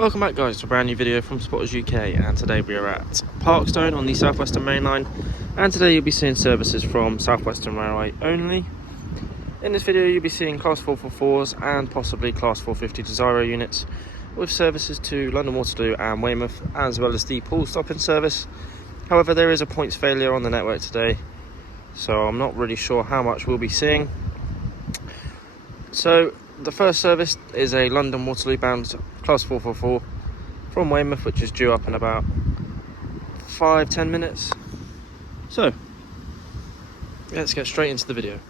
Welcome back guys to a brand new video from Spotters UK, and today we are at Parkstone on the South Western Main Line, and today you'll be seeing services from South Western Railway only. In this video you'll be seeing Class 444s and possibly Class 450 Desiro units with services to London Waterloo and Weymouth, as well as the pool stopping service. However, there is a points failure on the network today, so I'm not really sure how much we'll be seeing. So the first service is a London Waterloo bound Class 444 from Weymouth, which is due up in about 5-10 minutes. So let's get straight into the video.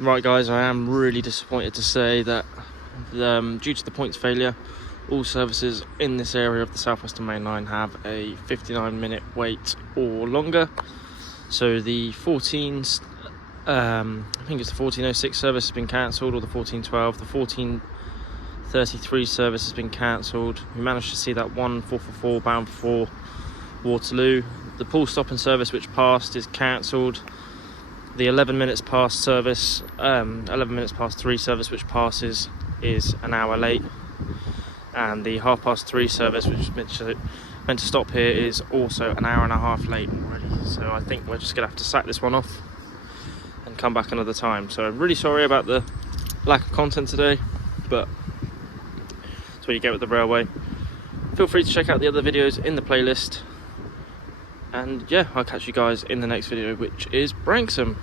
Right guys, I am really disappointed to say that due to the points failure, all services in this area of the South Western Main Line have a 59-minute wait or longer. So the 14s, I think it's the 1406 service has been cancelled, or the 1412, the 1433 service has been cancelled. We managed to see that one 444 bound for Waterloo. The pool stopping service which passed is cancelled. The 11 minutes past service, 11 minutes past 3 service which passes is an hour late, and the 3:30 service which is meant to stop here is also an hour and a half late already. So I think we're just gonna have to sack this one off and come back another time. So I'm really sorry about the lack of content today, but that's what you get with the railway. Feel free to check out the other videos in the playlist, and yeah, I'll catch you guys in the next video, which is Branksome.